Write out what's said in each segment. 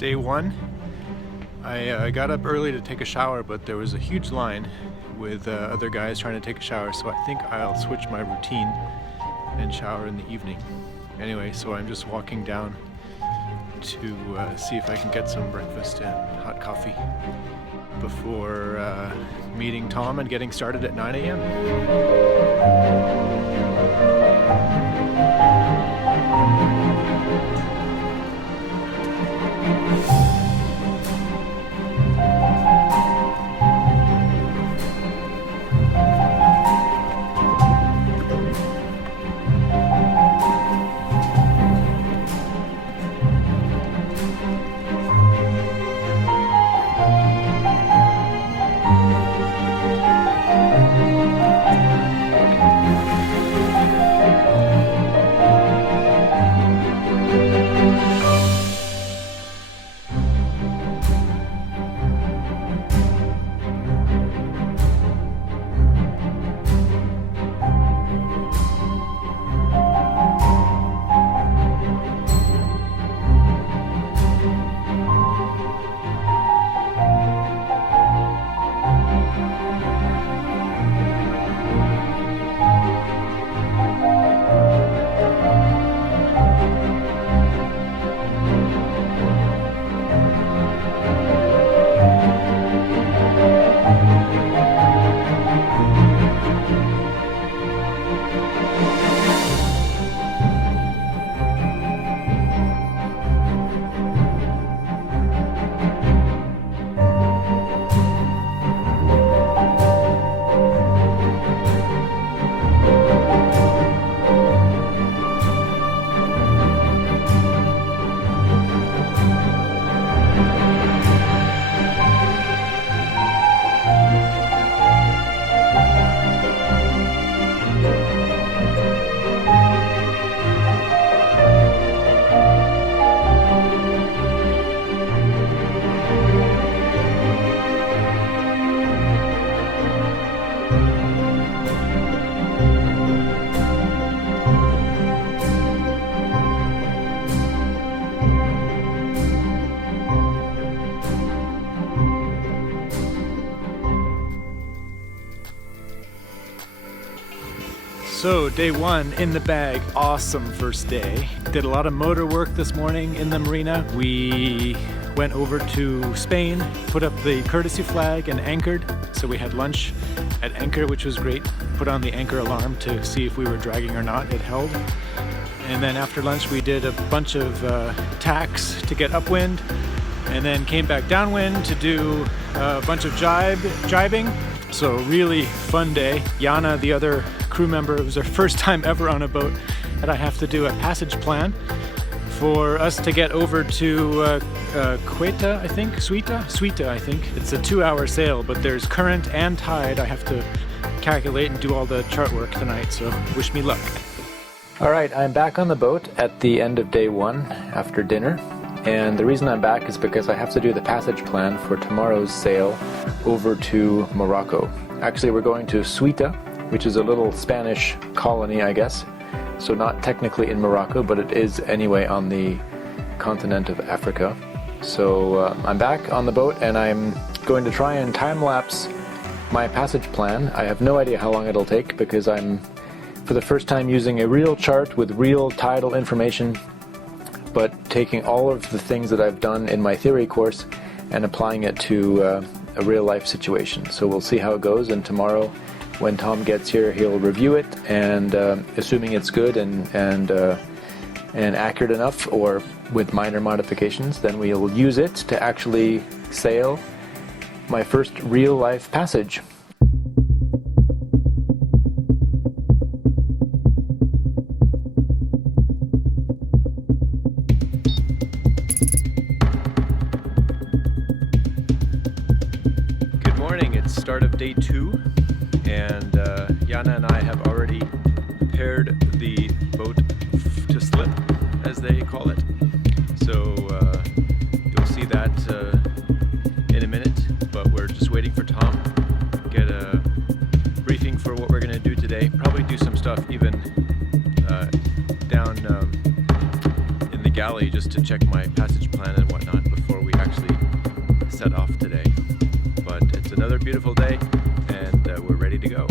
day one. I got up early to take a shower, but there was a huge line with other guys trying to take a shower, so I think I'll switch my routine and shower in the evening. Anyway, so I'm just walking down to see if I can get some breakfast and hot coffee before meeting Tom and getting started at 9 a.m. So day one in the bag, awesome first day. Did a lot of motor work this morning in the marina. We went over to Spain, put up the courtesy flag and anchored. So we had lunch at anchor, which was great. Put on the anchor alarm to see if we were dragging or not. It held. And then after lunch we did a bunch of tacks to get upwind, and then came back downwind to do a bunch of jibing. So really fun day. Yana, the other crew member, it was her first time ever on a boat, and I have to do a passage plan for us to get over to Suita, I think. It's a 2-hour sail, but there's current and tide. I have to calculate and do all the chart work tonight, so wish me luck. All right, I'm back on the boat at the end of day one after dinner. And the reason I'm back is because I have to do the passage plan for tomorrow's sail over to Morocco. Actually, we're going to Ceuta, which is a little Spanish colony, I guess. So not technically in Morocco, but it is anyway on the continent of Africa. So I'm back on the boat, and I'm going to try and time-lapse my passage plan. I have no idea how long it'll take because I'm, for the first time, using a real chart with real tidal information, but taking all of the things that I've done in my theory course and applying it to a real-life situation. So we'll see how it goes, and tomorrow when Tom gets here, he'll review it, and assuming it's good and accurate enough, or with minor modifications, then we'll use it to actually sail my first real-life passage. Start of day 2, and Yana and I have already prepared the boat to slip, as they call it. So you'll see that in a minute, but we're just waiting for Tom, get a briefing for what we're going to do today. Probably do some stuff even down in the galley just to check my passage plan and whatnot before we actually set off today. But it's another beautiful day, and we're ready to go.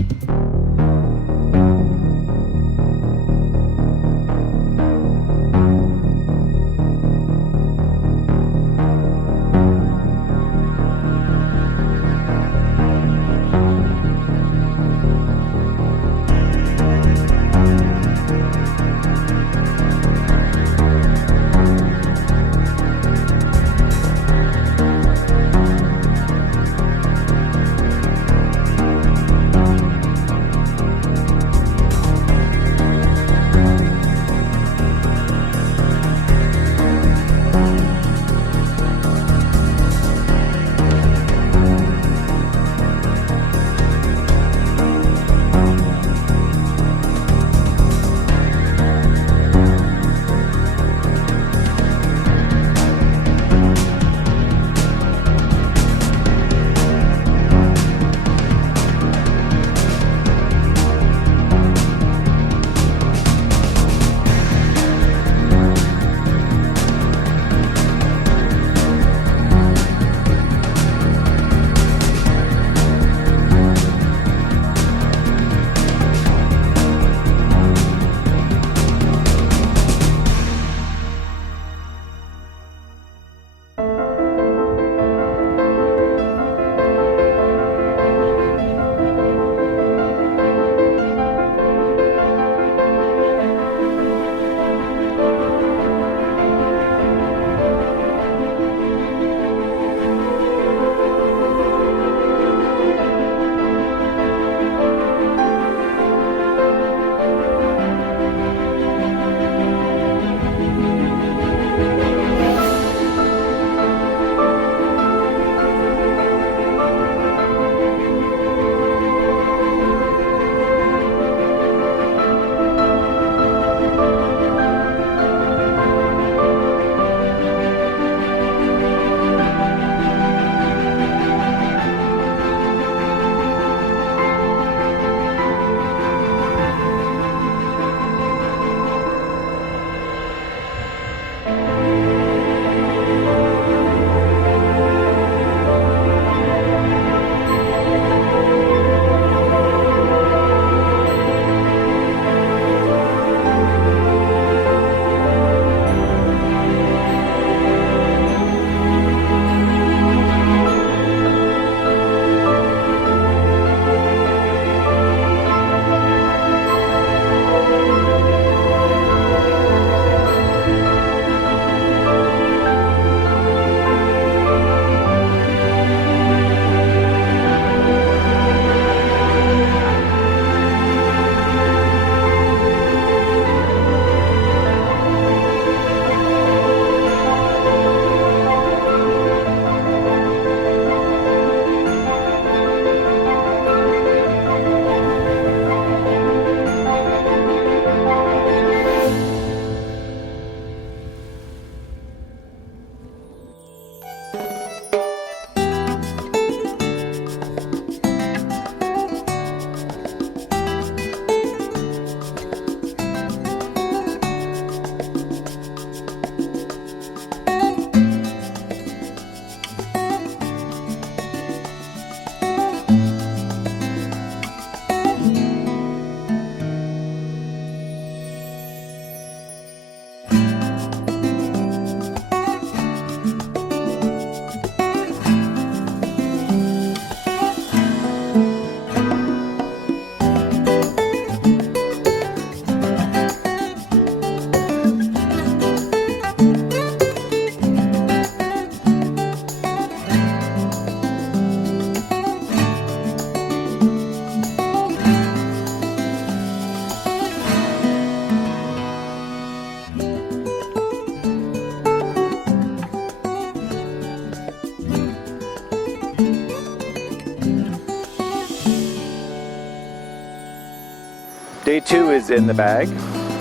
Day 2 is in the bag.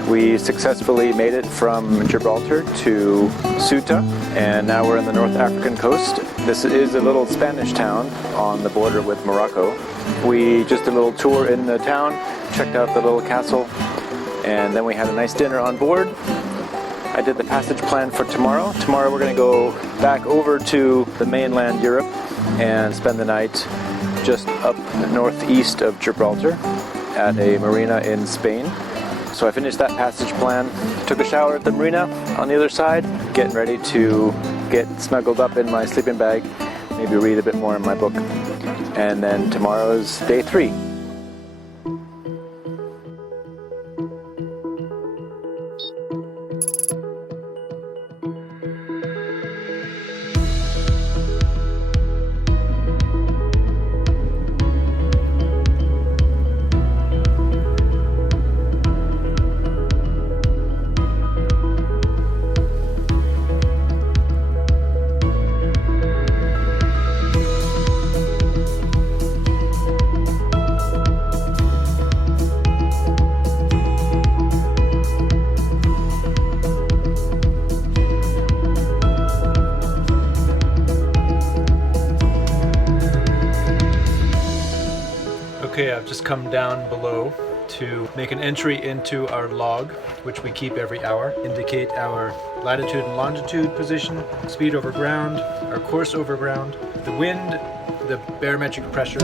We successfully made it from Gibraltar to Ceuta, and now we're in the North African coast. This is a little Spanish town on the border with Morocco. We just did a little tour in the town, checked out the little castle, and then we had a nice dinner on board. I did the passage plan for tomorrow. Tomorrow we're going to go back over to the mainland Europe and spend the night just up northeast of Gibraltar at a marina in Spain. So I finished that passage plan, took a shower at the marina on the other side, getting ready to get snuggled up in my sleeping bag, maybe read a bit more in my book. And then tomorrow's day 3. Okay, I've just come down below to make an entry into our log, which we keep every hour, indicate our latitude and longitude position, speed over ground, our course over ground, the wind, the barometric pressure.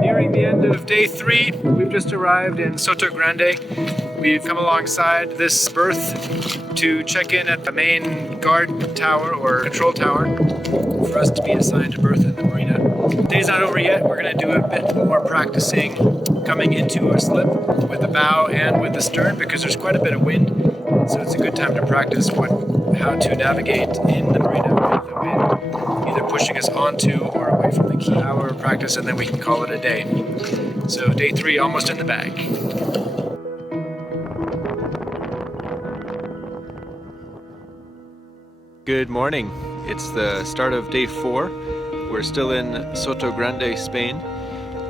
Nearing the end of day 3, we've just arrived in Soto Grande. We've come alongside this berth to check in at the main guard tower or control tower for us to be assigned a berth in the marina. Day's not over yet. We're going to do a bit more practicing coming into a slip with the bow and with the stern because there's quite a bit of wind. So it's a good time to practice how to navigate in the marina with the wind, either pushing us onto or away from the key. Hour practice and then we can call it a day. So day 3 almost in the bag. Good morning. It's the start of day 4. We're still in Soto Grande, Spain,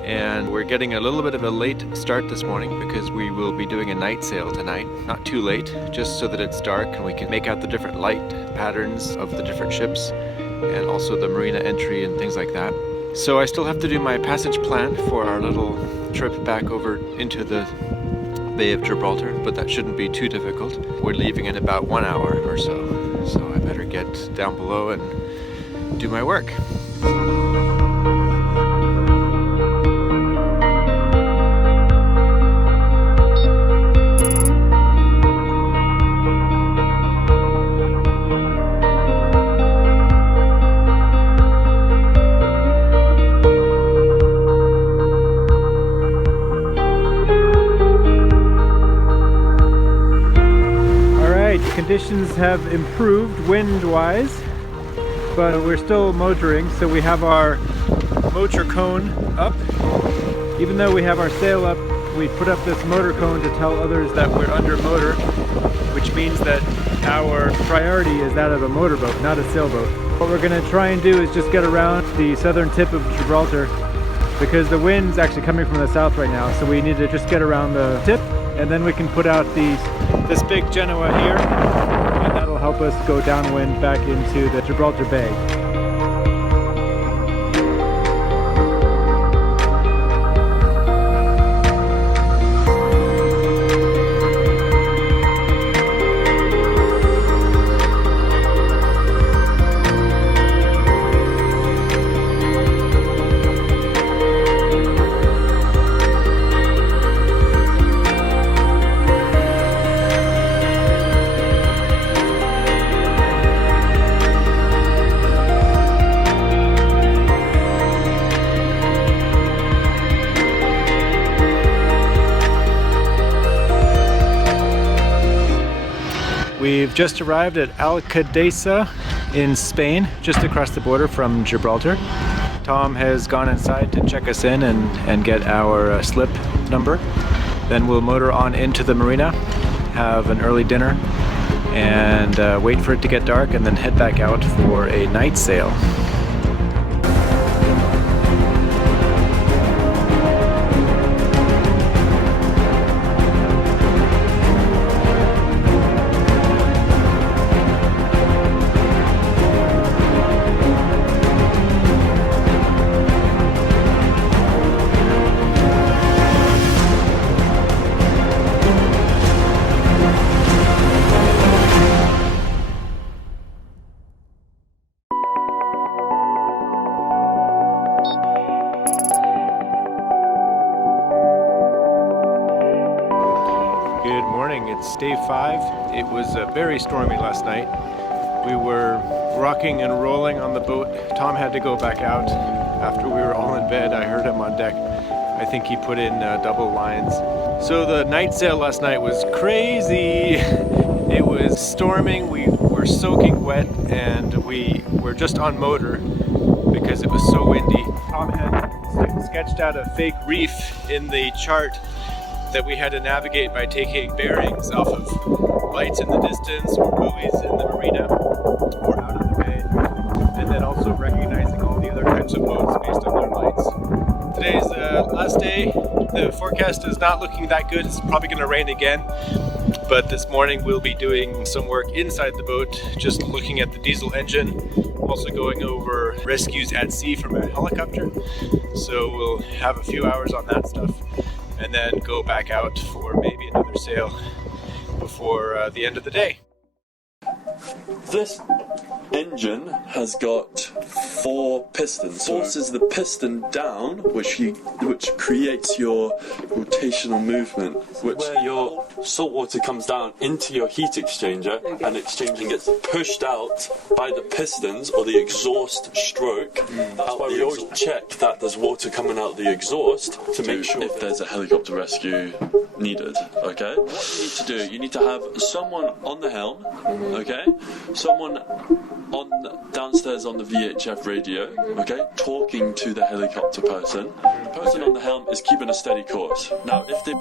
and we're getting a little bit of a late start this morning because we will be doing a night sail tonight. Not too late, just so that it's dark and we can make out the different light patterns of the different ships and also the marina entry and things like that. So I still have to do my passage plan for our little trip back over into the Bay of Gibraltar, but that shouldn't be too difficult. We're leaving in about 1 hour or so, so I better get down below and do my work. Conditions have improved wind-wise, but we're still motoring, so we have our motor cone up. Even though we have our sail up, we put up this motor cone to tell others that we're under motor, which means that our priority is that of a motorboat, not a sailboat. What we're going to try and do is just get around the southern tip of Gibraltar because the wind's actually coming from the south right now, so we need to just get around the tip and then we can put out this big Genoa here, and that'll help us go downwind back into the Gibraltar Bay. We've just arrived at Alcadesa in Spain, just across the border from Gibraltar. Tom has gone inside to check us in and get our slip number. Then we'll motor on into the marina, have an early dinner, and wait for it to get dark, and then head back out for a night sail. Good morning, it's day 5. It was very stormy last night. We were rocking and rolling on the boat. Tom had to go back out after we were all in bed. I heard him on deck. I think he put in double lines. So the night sail last night was crazy. It was storming, we were soaking wet, and we were just on motor because it was so windy. Tom had sketched out a fake reef in the chart that we had to navigate by taking bearings off of lights in the distance or buoys in the marina or out of the bay, and then also recognizing all the other types of boats based on their lights. Today's last day. The forecast is not looking that good. It's probably going to rain again, but this morning we'll be doing some work inside the boat, just looking at the diesel engine, also going over rescues at sea from a helicopter. So we'll have a few hours on that stuff, and then go back out for maybe another sail before the end of the day. This engine has got 4 pistons. Forces the piston down, which creates your rotational movement, where your salt water comes down into your heat exchanger, and exchanging gets pushed out by the pistons or the exhaust stroke. That's why we always check that there's water coming out the exhaust to make sure if there's a helicopter rescue needed. Okay, what you need to do, you need to have someone on the helm. Okay, someone downstairs on the VHF radio, okay, talking to the helicopter person. The person on the helm is keeping a steady course. Now, if they...